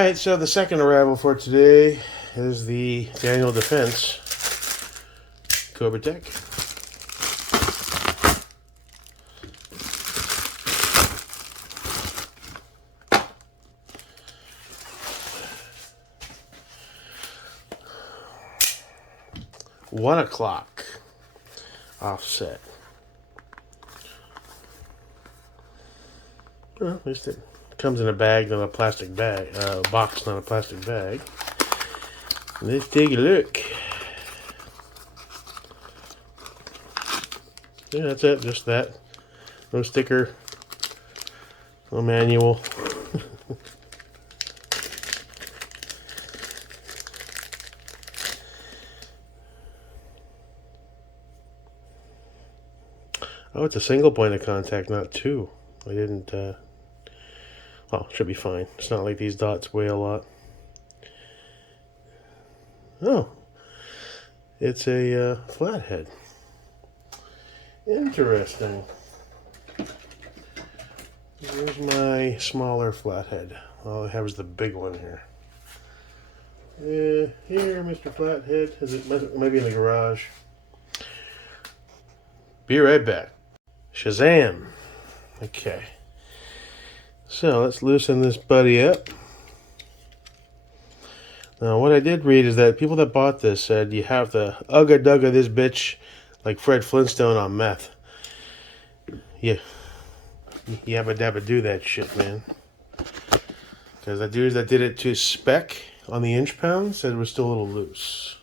Alright, so the second arrival for today is the Daniel Defense Cobra Tech. $1 offset. Well, at least it comes in a bag, not a plastic bag. Box, not a plastic bag. Let's take a look. Yeah, that's it. Just that. No sticker. No manual. Oh, it's a single point of contact, not two. I didn't, well, should be fine. It's not like these dots weigh a lot. Oh, it's a flathead. Interesting. Here's my smaller flathead. All I have is the big one here. Here, Mr. Flathead. Is it maybe in the garage? Be right back. Shazam! Okay. So let's loosen this buddy up. Now, what I did read is that people that bought this said you have to ugga-dugga this bitch like Fred Flintstone on meth. Yeah. Yabba dabba do that shit, man. Because the dudes that did it to spec on the inch pound said it was still a little loose.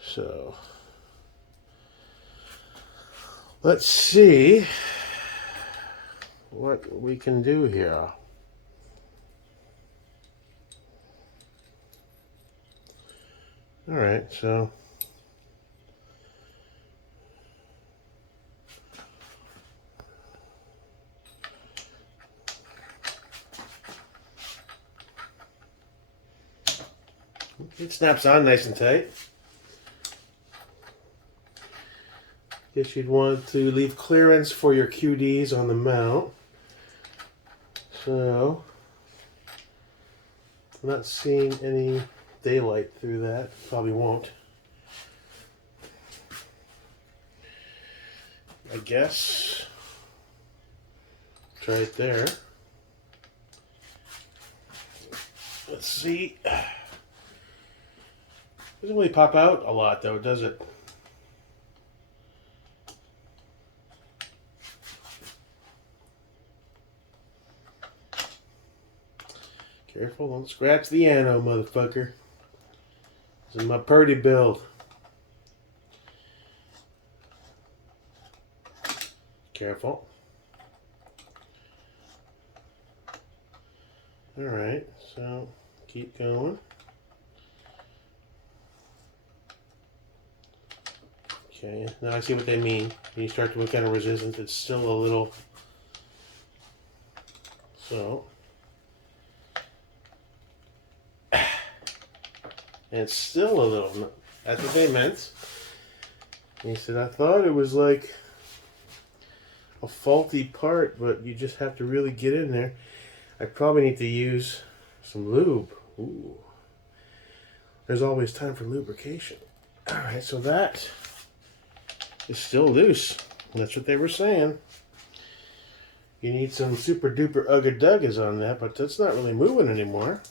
So, let's see what we can do here. Alright, so it snaps on nice and tight. Guess you'd want to leave clearance for your QDs on the mount. So, I'm not seeing any daylight through that. Probably won't. I guess it's right there. Let's see. Doesn't really pop out a lot though, does it? Careful, don't scratch the ano, motherfucker. This is my purdy build. Careful. Alright, so keep going. Okay, now I see what they mean. When you start to look kind of resistant, it's still a little. So. And it's still a little. That's what they meant. And he said, I thought it was like a faulty part, but you just have to really get in there. I probably need to use some lube. Ooh. There's always time for lubrication. Alright, so that is still loose. That's what they were saying. You need some super duper ugga duggas on that, but that's not really moving anymore.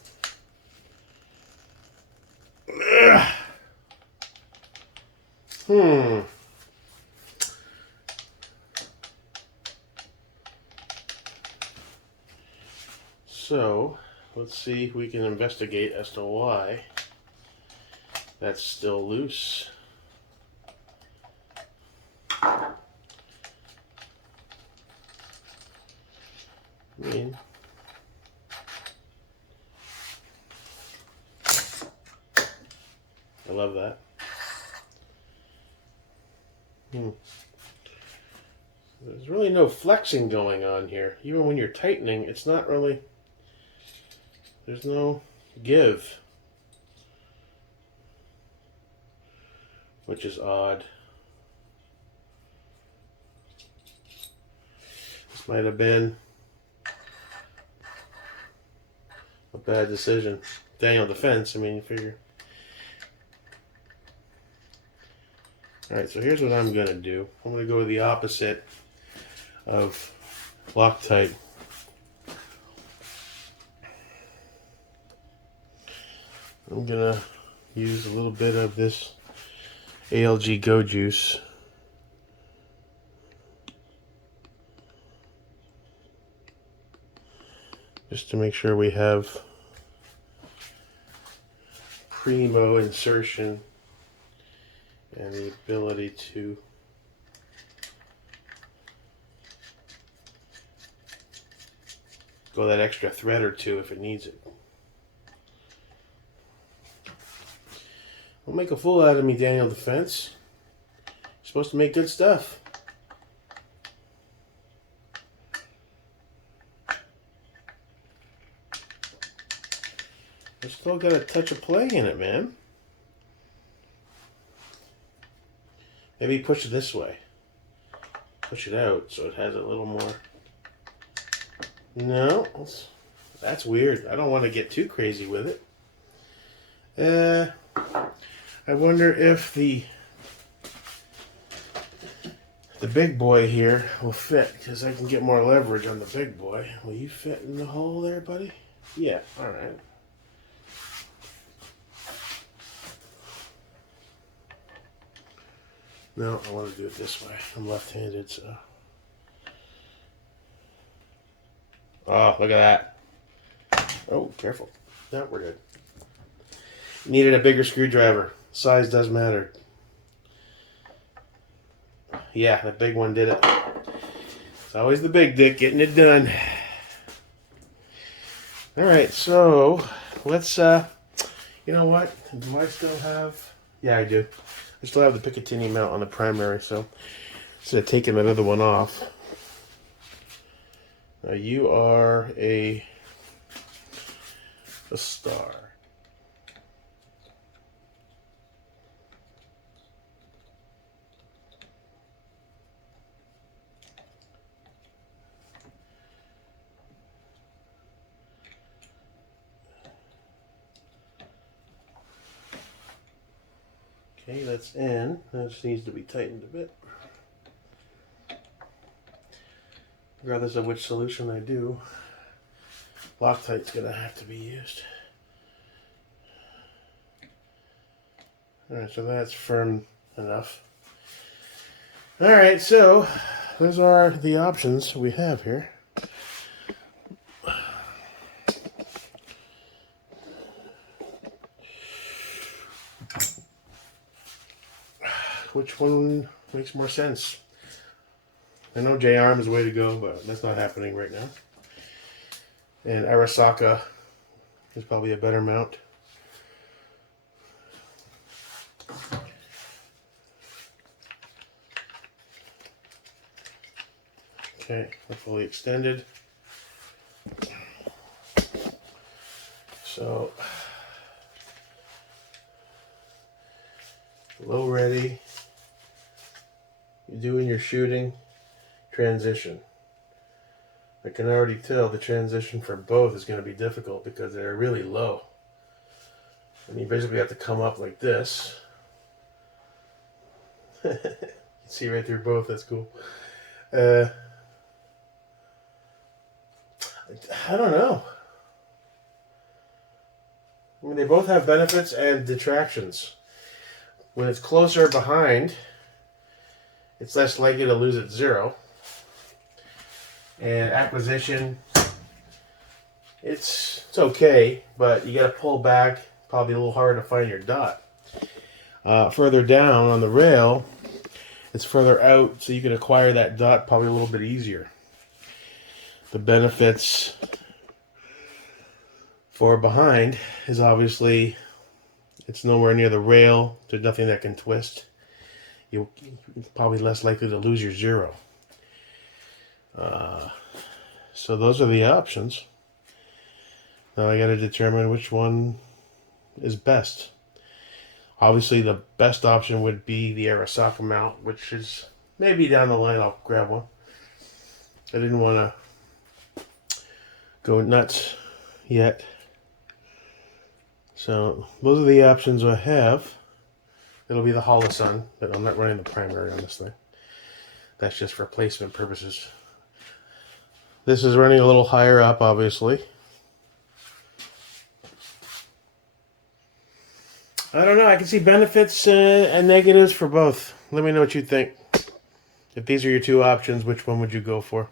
So, let's see if we can investigate as to why that's still loose. I mean, I love that. There's really no flexing going on here. Even when you're tightening, it's not really, there's no give, which is odd. This might have been a bad decision. Daniel defense, I mean, you figure. Alright, so here's what I'm going to do. I'm going to go the opposite of Loctite. I'm going to use a little bit of this ALG Go Juice. Just to make sure we have primo insertion and the ability to go that extra thread or two if it needs it. Don't make a fool out of me, Daniel Defense. You're supposed to make good stuff. It's still got a touch of play in it, man. Maybe push it this way. Push it out so it has a little more. No, that's weird. I don't want to get too crazy with it. I wonder if the big boy here will fit, because I can get more leverage on the big boy. Will you fit in the hole there, buddy? Yeah, alright. No, I want to do it this way. I'm left-handed, so. Oh, look at that. Oh, careful. No, we're good. Needed a bigger screwdriver. Size does matter. Yeah, that big one did it. It's always the big dick getting it done. Alright, so let's, you know what? Do I still have... Yeah, I do. I still have the Picatinny mount on the primary, so instead of taking that other one off. Now you are a star. Okay, that's in. That just needs to be tightened a bit. Regardless of which solution I do, Loctite's going to have to be used. Alright, so that's firm enough. Alright, so those are the options we have here. Which one makes more sense? I know J-arm is the way to go, but that's not happening right now. And Arasaka is probably a better mount. Okay, we're fully extended. So, low ready. You're doing your shooting. Transition. I can already tell the transition for both is going to be difficult because they're really low. And you basically have to come up like this. You can see right through both, that's cool. I don't know. I mean, they both have benefits and detractions. When it's closer behind, it's less likely to lose at zero. And acquisition, it's okay, but you got to pull back. Probably a little harder to find your dot. Further down on the rail, it's further out, so you can acquire that dot probably a little bit easier. The benefits for behind is obviously it's nowhere near the rail. There's nothing that can twist. You're probably less likely to lose your zero. So those are the options. Now I got to determine which one is best. Obviously the best option would be the Arasaka mount, which is maybe down the line I'll grab one. I didn't want to go nuts yet So those are the options I have. It'll be the Holosun, but I'm not running the primary on this thing. That's just for placement purposes. This is running a little higher up, obviously. I don't know. I can see benefits and negatives for both. Let me know what you think. If these are your two options, which one would you go for?